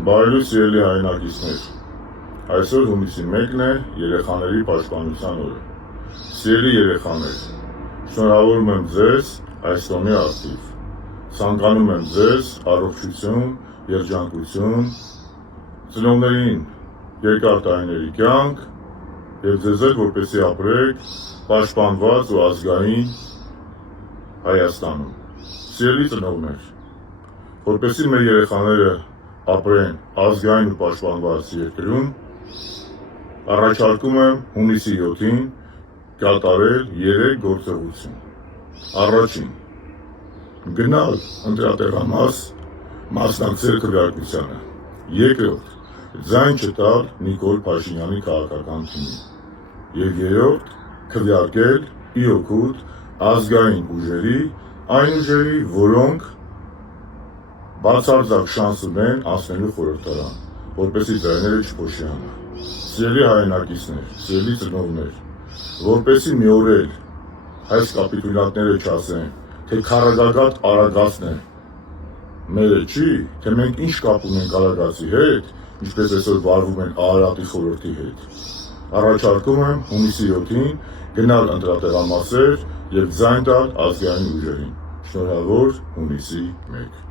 Բարելույս սիրելի հայրենակիցներ, այսօր հունիսի 1-ն է երեխաների պաշտպանության օրը։ Սիրելի երեխաներ, շնորհավորում եմ ձեզ այս տոնի առթիվ։ Ցանկանում եմ ձեզ առողջություն, երջանկություն, ծնողներին երկար տարիների կյանք եւ ձեզ որպեսզի ապրեք պաշտպանված ու ազգային Հայաստանում։ Սիրելի ծնողներ, որպեսզի մեր երեխաները ապրեն ազգային ու պաշտպանված երկրում, առաջարկում եմ հունիսի 7-ին կատարել 3 գործողություն։ Առաջին՝ գնալ ընտրատեղամաս, մասնակցել քվեարկությանը։ Երկրորդ՝ ձայն չտալ Նիկոլ Փաշինյանի քաղաքական թիմին։ Եվ երրորդ՝ քվեարկել ի օգուտ ազգային ուժերի, այն ուժերի, որոնք բացարձակ շանս ունեն անցնելու խորհրդարան, որպեսզի ձայները չփոշիանա։ Սիրելի հայրենակիցներ, սիրելի ծնողներ, որպեսզի մի օր էլ այս կապիտուլյանտները չասեն, թե քարագագաթ Արագածն է մերը չի, թե մենք ինչ կապ ունենք Արագածի հետ, ինչպես այսօր վարվում են Արարատի խորհրդի հետ։ Առաջարկում եմ հունիսի 7-ին գնալ ընտրատեղամասեր եւ ձայն տալ ազգային ուժերին։ Շնորհավոր հունիսի 1։